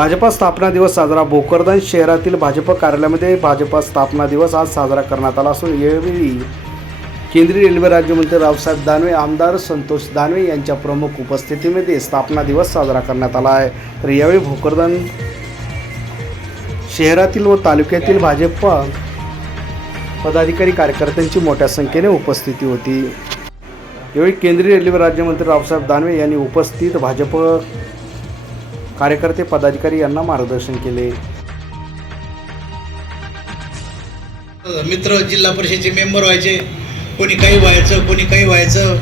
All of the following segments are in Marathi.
भाजपा स्थापना दिवस साजरा भोकरदन शहरातील भाजप कार्यालयामध्ये भाजपा स्थापना दिवस आज साजरा करण्यात आला असून यावेळी केंद्रीय रेल्वे राज्यमंत्री रावसाहेब दानवे आमदार संतोष दानवे यांच्या प्रमुख उपस्थितीमध्ये स्थापना दिवस साजरा करण्यात आला आहे. तर यावेळी भोकरदन शहरातील व तालुक्यातील भाजपा पदाधिकारी कार्यकर्त्यांची मोठ्या संख्येने उपस्थिती होती. यावेळी केंद्रीय रेल्वे राज्यमंत्री रावसाहेब दानवे यांनी उपस्थित भाजप कार्यकर्ते पदाधिकारी यांना मार्गदर्शन केले. मित्र जिल्हा परिषदेचे मेंबर व्हायचे कोणी काही व्हायचं कोणी काही व्हायचं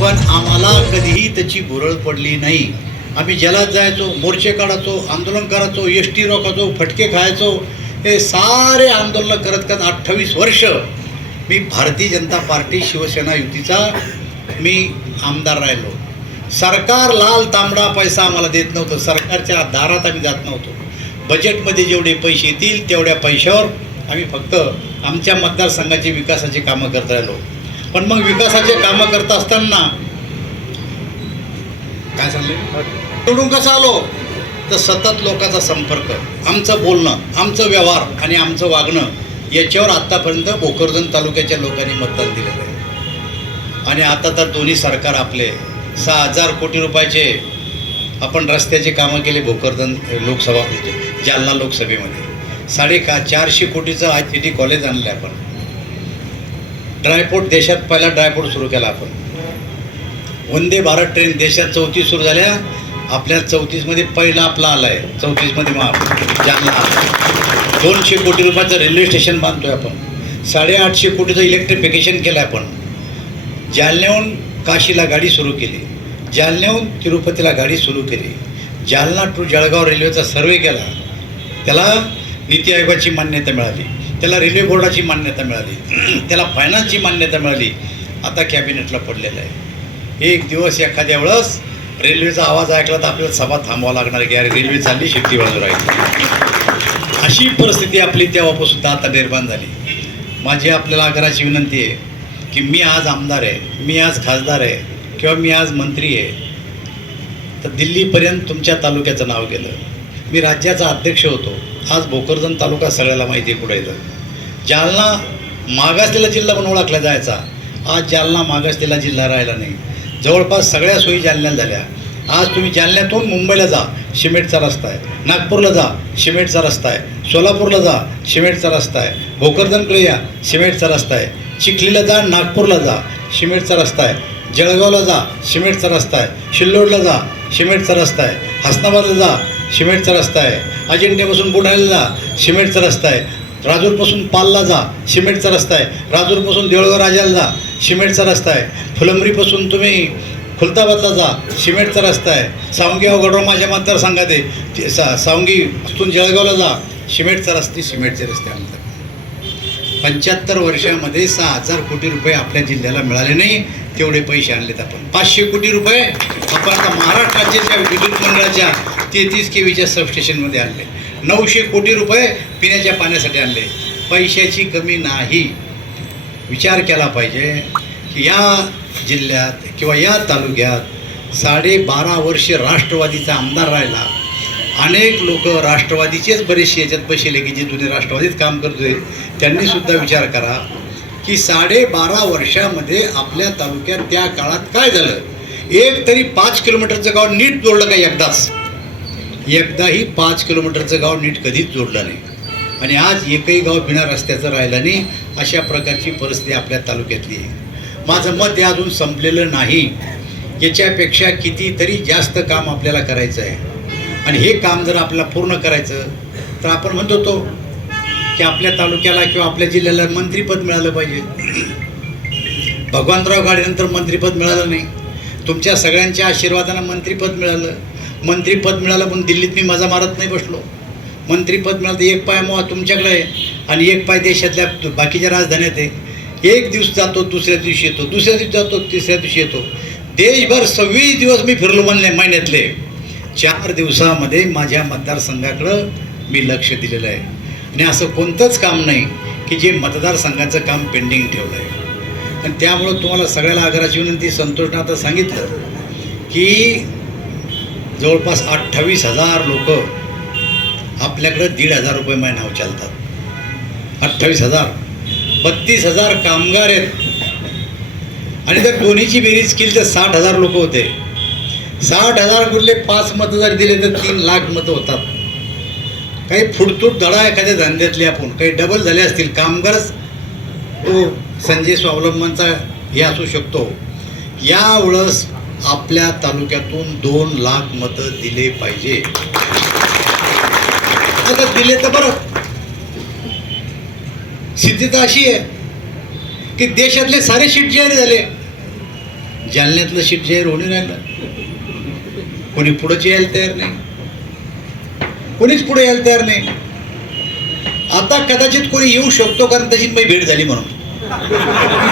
पण आम्हाला कधीही त्याची भुरळ पडली नाही. आम्ही जलात जायचो मोर्चे काढायचो आंदोलन करायचो एस टी रोखायचो फटके खायचो हे सारे आंदोलनं करत करत अठ्ठावीस वर्ष मी भारतीय जनता पार्टी शिवसेना युतीचा मी आमदार राहिलो. सरकार लाल तांबडा पैसा आम्हाला देत नव्हतं. सरकारच्या दारात आम्ही जात नव्हतो. बजेटमध्ये जेवढे पैसे येतील तेवढ्या पैशावर आम्ही फक्त आमच्या मतदारसंघाचे विकासाची कामं करत राहिलो. पण मग विकासाचे कामं करत असताना काय सांगले? निवडून कसं आलो? तर सतत लोकांचा संपर्क आमचं बोलणं आमचं व्यवहार आणि आमचं वागणं याच्यावर आत्तापर्यंत भोकरदन तालुक्याच्या लोकांनी मतदान दिलेलं आहे. आणि आता तर दोन्ही सरकार आपले सहा हजार कोटी रुपयाचे आपण रस्त्याचे कामं केले भोकरदन लोकसभा जालना लोकसभेमध्ये. साडे का चारशे कोटीचं आय टी टी कॉलेज आणलं आहे आपण. ड्रायपोर्ट देशात पहिला ड्रायपोर्ट सुरू केला आपण. वंदे भारत ट्रेन देशात चौतीस सुरू झाल्या. आपल्या चौतीसमध्ये पहिला आपला आला आहे चौतीसमध्ये मग जालना दोनशे कोटी रुपयाचं रेल्वे स्टेशन बांधतोय आपण. साडेआठशे कोटीचं इलेक्ट्रिफिकेशन केलं आहे आपण. जालन्याहून काशीला गाडी सुरू केली. जालन्याहून तिरुपतीला गाडी सुरू केली. जालना टू जळगाव रेल्वेचा सर्वे केला. त्याला नीती आयोगाची मान्यता मिळाली. त्याला रेल्वे बोर्डाची मान्यता मिळाली. त्याला फायनान्सची मान्यता मिळाली. आता कॅबिनेटला पडलेलं आहे. एक दिवस एखाद्या वेळेस रेल्वेचा आवाज ऐकला तर आपल्याला सभा थांबावं लागणार की अरे रेल्वे चालली शेती बाजू राहील. अशी परिस्थिती आपली तेव्हापासून आता निर्माण झाली. माझी आपल्याला आग्रहाची विनंती आहे की मी आज आमदार आहे मी आज खासदार आहे किंवा मी आज मंत्री आहे तर दिल्लीपर्यंत तुमच्या तालुक्याचं नाव गेलं. मी राज्याचा अध्यक्ष होतो. आज भोकरदन तालुका सगळ्याला माहिती आहे कुठे येतं जालना मागासलेला जिल्हा म्हणून ओळखला जायचा. आज जालना मागासलेला जिल्हा राहिला नाही. जवळपास सगळ्या सोयी जालन्यात झाल्या. आज तुम्ही जालन्यातून मुंबईला जा सिमेंटचा रस्ता आहे. नागपूरला जा सिमेंटचा रस्ता आहे. सोलापूरला जा सिमेंटचा रस्ता आहे. भोकरदनकडे या सिमेंटचा रस्ता आहे. चिखलीला जा नागपूरला जा. सिमेंटचा रस्ता आहे. जळगावला जा सिमेंटचा रस्ता आहे. शिल्लोडला जा सिमेंटचा रस्ता आहे. हसनाबादला जा सिमेंटचा रस्ता आहे. अजिंठ्यापासून बुलढाण्याला जा सिमेंटचा रस्ता आहे. राजूरपासून पालला जा सिमेंटचा रस्ता आहे. राजूरपासून देऊळगाव राजाला जा सिमेंटचा रस्ता आहे. फुलंबरीपासून तुम्ही खुलताबादला जा सिमेंटचा रस्ता आहे. सावंगी अवघडराव माझ्या मतदारसंघात आहे. ते सा सावंगीपासून जळगावला जा सिमेंटचा रस्ते सिमेंटचे रस्ते आमदार पंच्याहत्तर वर्षामध्ये सहा हजार कोटी रुपये आपल्या जिल्ह्याला मिळाले नाही तेवढे पैसे आणलेत आपण. पाचशे कोटी रुपये आपण आता महाराष्ट्र राज्याच्या विद्युत मंडळाच्या तेहतीस के व्हीच्या सबस्टेशनमध्ये आणले. नऊशे कोटी रुपये पिण्याच्या पाण्यासाठी आणले. पैशाची कमी नाही. विचार केला पाहिजे की या जिल्ह्यात किंवा या तालुक्यात साडेबारा वर्ष राष्ट्रवादीचा आमदार राहिला. अनेक लोक राष्ट्रवादीचेच बरेचसे याच्यात बसले की जे जुने राष्ट्रवादीत काम करतोय त्यांनी सुद्धा विचार करा की साडेबारा वर्षामध्ये आपल्या तालुक्यात त्या काळात काय झालं? एक तरी पाच किलोमीटरचं गाव नीट जोडलं का एकदाच? एकदाही पाच किलोमीटरचं गाव नीट कधीच जोडलं नाही. आणि आज एकही गाव बिना रस्त्याचं राहिलं नाही अशा प्रकारची परिस्थिती आपल्या तालुक्यातली आहे. माझं मत हे अजून संपलेलं नाही. याच्यापेक्षा कितीतरी जास्त काम आपल्याला करायचं आहे. आणि हे काम जर आपल्याला पूर्ण करायचं तर आपण म्हणत होतो की आपल्या तालुक्याला किंवा आपल्या जिल्ह्याला मंत्रिपद मिळालं पाहिजे. भगवानराव गाडीनंतर मंत्रिपद मिळालं नाही. तुमच्या सगळ्यांच्या आशीर्वादानं मंत्रिपद मिळालं. मंत्रिपद मिळालं पण दिल्लीत मी मजा मारत नाही बसलो. मंत्रिपद मिळालं तर एक पाय मोहा तुमच्याकडे आहे आणि एक पाय देशातल्या बाकीच्या राजधान्यात आहे. एक दिवस जातो दुसऱ्या दिवशी येतो. दुसऱ्या दिवशी जातो तिसऱ्या दिवशी येतो. देशभर सव्वीस दिवस मी फिरलो म्हणले महिन्यातले. चार दिवसामध्ये माझ्या मतदारसंघाकडं मी लक्ष दिलेलं आहे. आणि असं कोणतंच काम नाही की जे मतदारसंघाचं काम पेंडिंग ठेवलं आहे. आणि त्यामुळं तुम्हाला सगळ्याला आग्रहाची विनंती संतोषनं आता सांगितलं की जवळपास अठ्ठावीस हजार लोक आपल्याकडं दीड हजार रुपये महिना चालतात. अठ्ठावीस हजार. बत्तीस हजार कामगार आहेत. आणि त्या कोणीची बेरीज केली तर साठ हजार लोक होते. साठ हजार गुल्ले पाच मतं जर दिले तर तीन लाख मतं होतात. काही फुडतूट धडा एखाद्या धंद्यातली आपण काही डबल झाले असतील कामगारच तो संजय स्वावलंबनचा हे असू शकतो. यावेळेस आपल्या तालुक्यातून दोन लाख मतं दिले पाहिजे. आता दिले तर बरं. स्थिती तर अशी आहे की देशातले सारे शीट जाहीर झाले. जालन्यातलं शीट जाहीर होणे राहिलं. कोणी पुढंच यायला तयार नाही. कोणीच पुढे यायला तयार नाही. आता कदाचित कोणी येऊ शकतो कारण त्याची माझी भेट झाली म्हणून.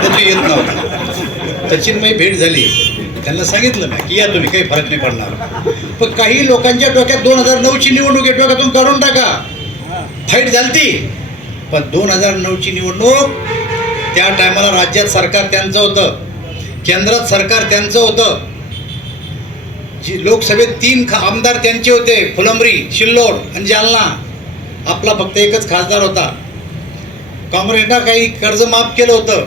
त्याची येत नव्हता. त्याची माझी भेट झाली. त्यांना सांगितलं ना की या तुम्ही काही फरक नाही पडणार. पण काही लोकांच्या डोक्यात दोन हजार नऊची निवडणूक आहे डोक्यातून काढून टाका. फाईट झालती. पण दोन हजार नऊची निवडणूक त्या टायमाला राज्यात सरकार त्यांचं होतं. केंद्रात सरकार त्यांचं होतं. जी लोकसभेत तीन खा आमदार त्यांचे होते फुलंबरी शिल्लोड आणि जालना. आपला फक्त एकच खासदार होता. काँग्रेसनं काही कर्ज माफ केलं होतं.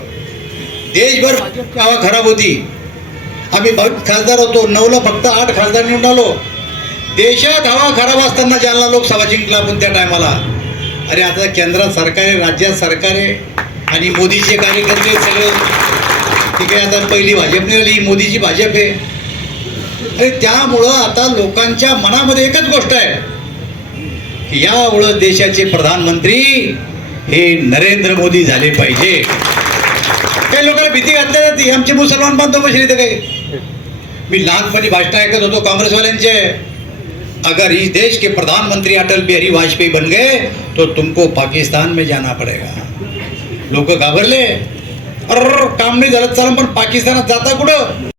देशभर हवा खराब होती. आम्ही खासदार होतो नऊला फक्त आठ खासदार निवडून आलो. देशात हवा खराब असताना जालना लोकसभा जिंकला आपण त्या टायमाला. अरे आता केंद्रात सरकार आहे राज्यात सरकार आहे आणि मोदीचे कार्यकर्ते सगळे. ठीक आहे आता पहिली भाजप नाही आली मोदीची भाजप आहे. आणि त्यामुळं आता लोकांच्या मनामध्ये एकच गोष्ट आहे. यामुळं देशाचे प्रधानमंत्री हे नरेंद्र मोदी झाले पाहिजे. काही लोकांना भीती घातली जाते आमचे मुसलमान बांधव बसले इथे काही. मी लहानपणी भाषण ऐकत होतो काँग्रेसवाल्यांचे. अगर इस देश के प्रधानमंत्री अटल बिहारी वाजपेयी बन गए तो तुमको पाकिस्तान में जाना पड़ेगा. लोक घाबरले. अर काम नाही झालं चला पण पाकिस्तानात जाता कुठं?